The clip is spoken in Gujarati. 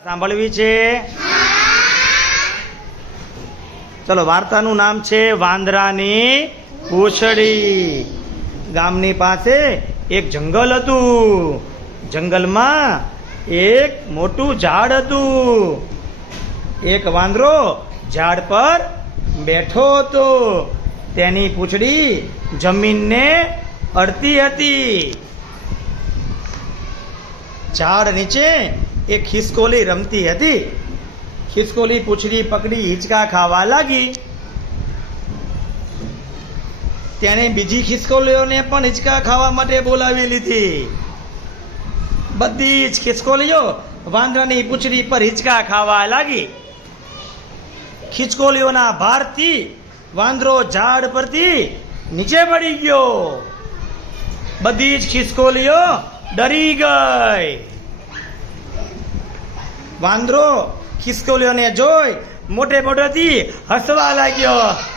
સાંભળવી છે? ચલો, વાર્તાનું નામ છે વાંદરાની પૂંછડી. ગામની પાસે એક જંગલ હતું. જંગલમાં એક મોટું ઝાડ હતું. એક વાંદરો ઝાડ પર બેઠો હતો. તેની પૂંછડી જમીનને અડતી હતી. ઝાડ નીચે એક ખિસકોલી રમતી હતી. ખિસકોલી પૂંછડી પકડી હિંચકા ખાવા લાગી. તેને બીજી ખિસકોલીઓને પણ હિંચકા ખાવા માટે બોલાવી લીધી. બધી જ ખિસકોલીઓ વાંદરાની પૂંછડી પર હિંચકા ખાવા લાગી. ખિસકોલીઓના ભારથી વાંદરો ઝાડ પરથી નીચે પડી ગયો. બધી જ ખિસકોલીઓ ડરી ગઈ. વાંદરો ખિસકોલીઓને જોઈ મોટે મોટેથી હસવા લાગ્યો.